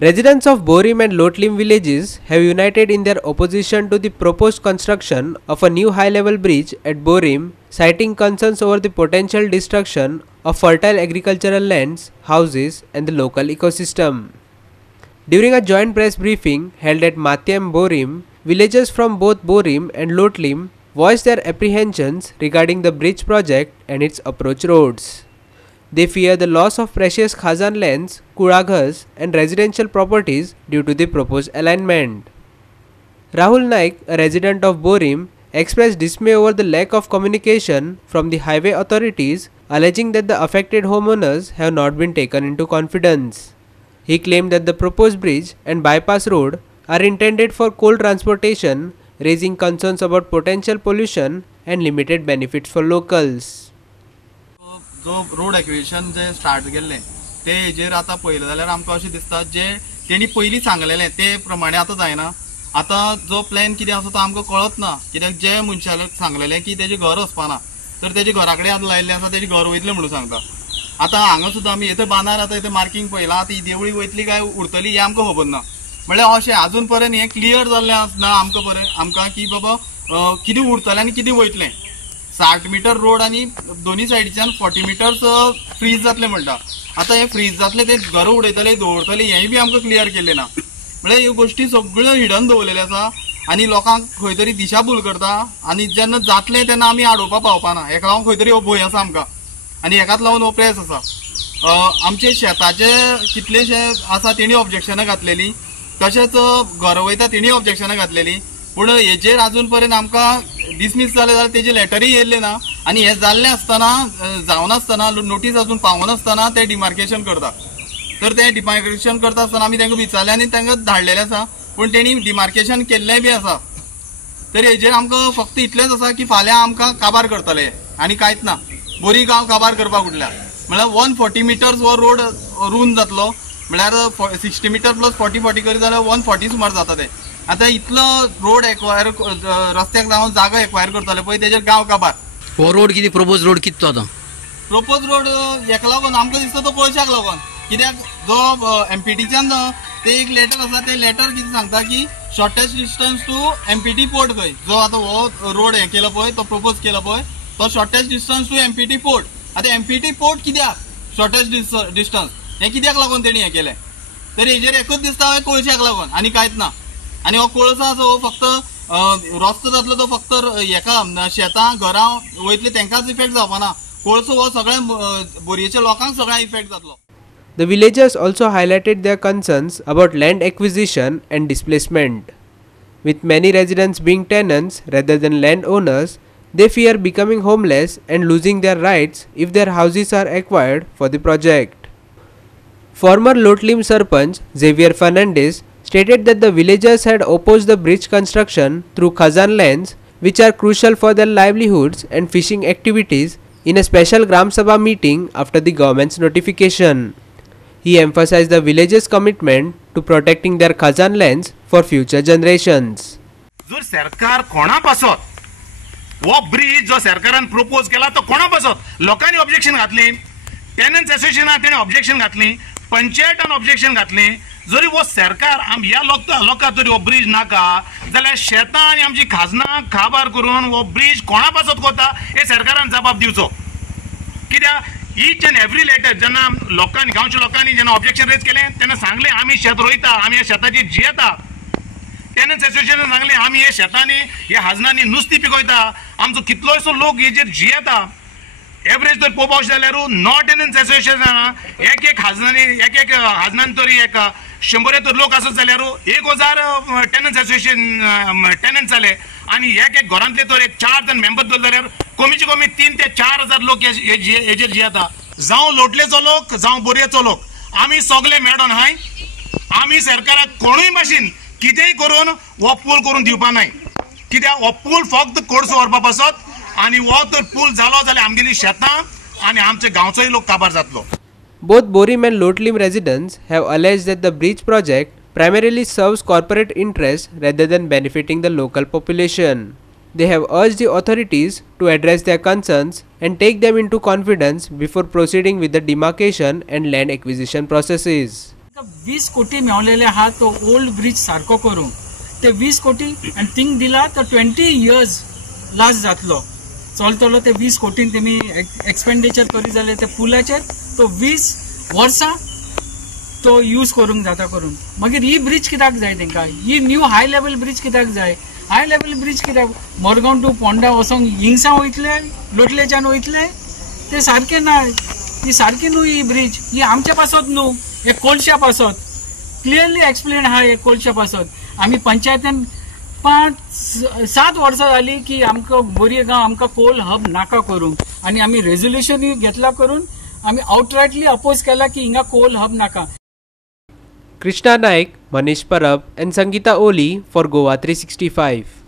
Residents of Borim and Lotlim villages have united in their opposition to the proposed construction of a new high-level bridge at Borim, citing concerns over the potential destruction of fertile agricultural lands, houses, and the local ecosystem. During a joint press briefing held at Matyam Borim, villagers from both Borim and Lotlim voiced their apprehensions regarding the bridge project and its approach roads. They fear the loss of precious Khazan lands, Kuraghas, and residential properties due to the proposed alignment. Rahul Naik, a resident of Borim, expressed dismay over the lack of communication from the highway authorities, alleging that the affected homeowners have not been taken into confidence. He claimed that the proposed bridge and bypass road are intended for coal transportation, raising concerns about potential pollution and limited benefits for locals. जो road acquisition जे start केल्ले ते हेजेर आता पळयलें जाल्यार आमकां अशें दिसता जे तेणी पयलीं सांगलेलें ते प्रमाणे आतां जायना. आतां जो प्लॅन कितें आसा तो आमकां कळत ना, कित्याक जे मनशाक सांगलेलें की तेजें घर वचपाना तर तेजे घरा कडेन आतां लायिल्लें आसा तेजें घर वयतलें म्हणून सांगता. आतां हांगा सुद्दां आमी येथे बांदार आतां येथे मार्किंग पळयलां, आतां ही देवळी वयतली काय उरतली हें आमकां खबर ना. म्हळ्यार अशें आजून पर्यंत हें क्लियर जाल्लें ना आमकां की बाबा कितें उरतलें आनी कितें वयतलें. 60 मीटर रोड आणि दोन्ही साइडच्यान 40 मीटर्स फ्रीज जातले म्हणटा. आता हे फ्रीज जातले ते घर उडयतले दवरतले हेंय बी आमकां क्लियर केल्ले ना. म्हळ्यार ह्यो गोष्टी सगळ्यो हिडन दवरलेल्यो आसा आनी लोकांक खंय तरी दिशाभूल करता आनी जेन्ना जातले तेन्ना आमी आडोवपाक पावपाना. हेका लागून खंय तरी हो भंय आसा आमकां आनी हेकाच लागून हो प्रेस आसा. आमचे शेताचे कितलेशे आसा तेणी ऑब्जेक्शनां घातलेली, तशेंच घर वयता तेणी ऑब्जेक्शनां घातलेली, पूण हेजेर अजून पर्यंत आमकां डिसमीस जाले जाल्यार तेजी लेटरय येयल्ली ना आनी हे जाल्लें आसतना जावनासतना नोटीस अजून पावनासतना ते डिमार्केशन करता. तर ते डिमार्केशन करता आसतना आमी तांकां विचारलें आनी तांकां धाडलेलें आसा, पूण तेणी डिमार्केशन केल्लेंय बी आसा. तर हेजेर आमकां फक्त इतलेंच आसा की फाल्यां आमकां काबार करतले आनी कांयच ना. बोरी गांव काबार करपाक उरल्या. म्हळ्यार 140 मिटर्स हो रोड रूंद जातलो, म्हळ्यार 60 मीटर प्लस 40 करी जाल्यार 140 सुमार जाता ते. आता इतलो रोड एक्वायर रस्त्याक लावून जागा एक्वायर करतले पळय तेजेर गांव काबार. हो रोड कितें प्रपोज रोड कितें तो प्रपोज रोड हेका लागून आमकां दिसता तो पयशाक लागून, कित्याक जो एमपीटीच्यान ते एक लेटर आसा ते लेटर कितें सांगता की shortest distance to MPT port खंय. जो आता हो रोड हे केलो पळय तो प्रपोज केलो पळय तो shortest distance to MPT port. आता एमपीटी पोर्ट कित्याक शॉर्टेस्ट डिस्टन्स हे कित्याक लागून तेणी हे केलें. तर हेजेर एकूच दिसता कोळशाक लागून आनी कांयच ना. आणि हो कोळसो आसा हो फक्त रस्तो जातलो तो फक्त हेका शेतां घरां वयतले तांकांच इफेक्ट जावपाना. कोळसो हो सगळ्या बोरयेच्या लोकांक सगळ्या इफेक्ट जातलो. The villagers also highlighted their concerns about land acquisition and displacement. With many residents being tenants rather than landowners, they fear becoming homeless and losing their rights if their houses are acquired for the project. Former Lotlim Sarpanch Xavier Fernandez stated that the villagers had opposed the bridge construction through Khazan lands, which are crucial for their livelihoods and fishing activities, in a special Gram Sabha meeting after the government's notification. He emphasized the villagers' commitment to protecting their Khazan lands for future generations. जर सरकार कोणा पासत वो bridge जो सरकारान propose केला तो कोणा पासत लोकांनी ऑब्जेक्शन घातली, टेनंट्स असोसिएशनान ऑब्जेक्शन घातली, पंचायतान ऑब्जेक्शन घातली. जरी वो सरकार ह्या लोकांक जरी हो ब्रिज नाका जाल्यार शेतां आनी आमची खाजनां काबार करून हो ब्रिज कोणा पासत कोता हे सरकारान जबाब दिवचो. कित्याक ईच एंड एवरी लेटर जेन्ना लोकांनी गांवच्या लोकांनी जेन्ना ऑब्जेक्शन रेज केलें तेन्ना सांगलें आमी शेत रोयता, आमी ह्या शेताची जियेता. टेनंट्स असोसिएशनान सांगलें आमी हे शेतांनी ह्या हाजनांनी नुस्तीं पिकयता, आमचो कितलोसो लोक हेजेर जियेता. एवरेज तर पळोवपाक जाल्यार नॉट टेनंट्स असोसिएशनान एक हाजनान तरी 100 तर लोक आसत जाल्यार 1000 टेनंट्स असोसिएशन टेनंट्स जाले आनी एक घरांतले तर 4 जण मेंबर दवरले जाल्यार कमीचे कमी 3 ते 4000 लोक हेजेर जियेता. जावं लोटलेचो लोक जावं बोरयेचो लोक आमी सगळे मेळोन हाय. आमी सरकाराक कोणूय भाशेन कितेंय करून हो पूल करून दिवपा नाय, कित्याक हो पूल फक्त कोळसो व्हरपा पासत आनी हो तर पूल जालो जाल्यार आमगेली शेतां आनी आमचे गांवचोय लोक काबार जातलो. Both Borim and Lotlim residents have alleged that the bridge project primarily serves corporate interests rather than benefiting the local population. They have urged the authorities to address their concerns and take them into confidence before proceeding with the demarcation and land acquisition processes. 20 कोटी मेळलेले आहा तो old bridge सारको करूंक ते 20 कोटी आनी thing दिला तो 20 इयर्स लास्ट जातलो चलतलो ते 20 कोटीन तेमी एक्सपेंडिचर करी जाल्यार ते पुलाचेर तो 20 वर्सां तो यूज करूंक जाता करून मागीर ही ब्रिज कित्याक जाय तांकां ही न्यू हाय लेवल ब्रिज कित्याक जाय हाय लेवल ब्रिज कित्याक मोरगांव टू पोंडा वचोंक हिंगसा वयतले लोटलेच्यान वयतले ते सारके ना ही सारकी न्हू ही ब्रिज ही आमच्या पासत न्हू हे कोलशा पासत क्लियरली एक्सप्लेन आहा हे कोलशा पासत आमी पंचायतीन 5-7 वर्सां जाली की आमकां बोरयेगांव आमकां कोल हब नाका करूंक आनी आमी रेजोल्युशन घेतला करून आमी आउटरायटली अपोज केला की हिंगा कोल हब नाका. Krishna Naik, Manish Parab and Sangeeta Oli for Goa 365.